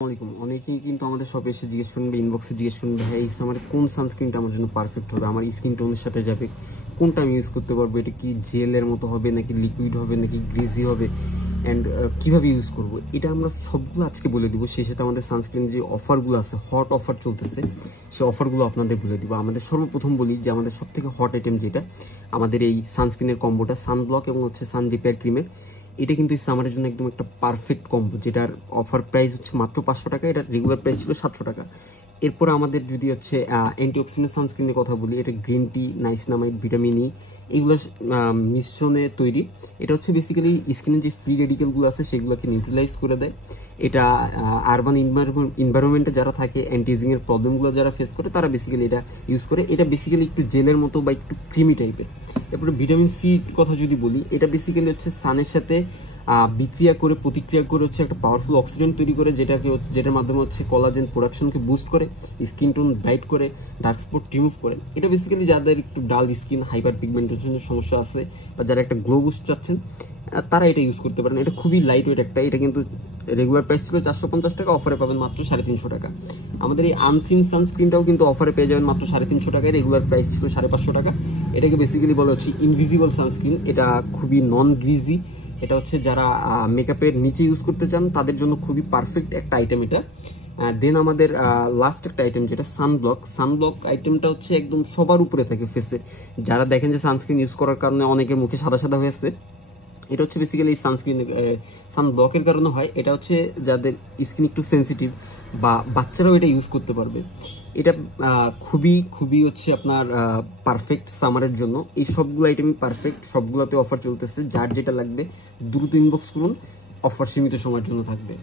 আসসালামাইকুম। অনেকেই কিন্তু আমাদের শপে এসে জিজ্ঞেস করেন বা ইনবক্সে জিজ্ঞেস করেন, ভাই এই সামারে কোন সানস্ক্রিনটা আমার জন্য পারফেক্ট হবে, আমার স্কিন টোনের সাথে যাবে, কোনটা আমি ইউজ করতে পারবো, এটা কি জেলের মতো হবে নাকি লিকুইড হবে নাকি গ্রিজি হবে, অ্যান্ড কিভাবে ইউজ করব, এটা আমরা সবগুলো আজকে বলে দিব। সেই সাথে আমাদের সানস্ক্রিন যে অফারগুলো আছে, হট অফার চলতেছে, সেই অফারগুলো আপনাদের বলে দিব। আমাদের সর্বপ্রথম বলি যে আমাদের সব থেকে হট আইটেম যেটা আমাদের এই সানস্ক্রিনের কম্বোটা, সানব্লক এবং সান রিপেয়ার ক্রিমের, এটা কিন্তু এই সামারের জন্য একদম একটা পারফেক্ট কম্বো, যেটার অফার প্রাইস হচ্ছে মাত্র 500 টাকা। এটার রেগুলার প্রাইস ছিল 700 টাকা। এরপর আমাদের যদি অ্যান্টিঅক্সিডেন্ট সানস্ক্রিনের কথা বলি, এটা green tea, niacinamide, vitamin E এগুলো মিশ্রণে তৈরি। এটা হচ্ছে বেসিক্যালি স্কিনের যে ফ্রি রেডিকেলগুলো আছে সেগুলোকে নিউট্রালাইজ করে দেয়। এটা আরবান এনভায়রনমেন্টে যারা থাকে, অ্যান্টিজিংয়ের প্রবলেমগুলো যারা ফেস করে, তারা বেসিক্যালি এটা ইউজ করে। এটা বেসিক্যালি একটু জেলের মতো বা একটু ক্রিমি টাইপের। এরপরে ভিটামিন সি কথা যদি বলি, এটা বেসিক্যালি হচ্ছে সানের সাথে বিক্রিয়া করে, প্রতিক্রিয়া করে হচ্ছে একটা পাওয়ারফুল অক্সিডেন্ট তৈরি করে, যেটার মাধ্যমে হচ্ছে কলাজেন প্রোডাকশনকে বুস্ট করে, স্কিন টোন ব্রাইট করে, ডার্ক স্পট রিমুভ করে। এটা বেসিক্যালি যাদের একটু ডাল স্কিন, হাইপার পিগমেন্টেশনের সমস্যা আছে বা যারা একটা গ্লো বুস্ট চাচ্ছেন, তারা এটা ইউজ করতে পারেন। এটা খুবই লাইট ওয়েট একটা। এটা কিন্তু রেগুলার প্রাইস ছিল 450 টাকা, অফারে পাবেন মাত্র 350 টাকা। আমাদের এই আনসিন সানস্ক্রিনটাও কিন্তু অফারে পেয়ে যাবেন মাত্র 350 টাকায়। রেগুলার প্রাইস ছিল 550 টাকা। এটাকে বেসিক্যালি বলা হচ্ছে ইনভিজিবল সানস্ক্রিন। এটা খুবই নন গ্রিজি। এটা হচ্ছে যারা মেকআপের নিচে ইউজ করতে চান তাদের জন্য খুবই পারফেক্ট একটা আইটেম এটা। দেন আমাদের লাস্ট একটা আইটেম যেটা সানব্লক আইটেমটা হচ্ছে একদম সবার উপরে থাকে ফেসে। যারা দেখেন যে সানস্ক্রিন ইউজ করার কারণে অনেকের মুখে সাদা সাদা হয়েছে, এটা হচ্ছে বেসিক্যালি সানব্লকের কারণে হয়। এটা হচ্ছে যাদের স্কিন একটু সেন্সিটিভ বা বাচ্চারাও এটা ইউজ করতে পারবে। এটা খুবই খুবই হচ্ছে আপনার পারফেক্ট সামারের জন্য। এই সবগুলো আইটেমই পারফেক্ট, সবগুলোতে অফার চলতেছে। যার যেটা লাগবে দ্রুত ইনবক্স করুন, অফার সীমিত সময়ের জন্য থাকবে।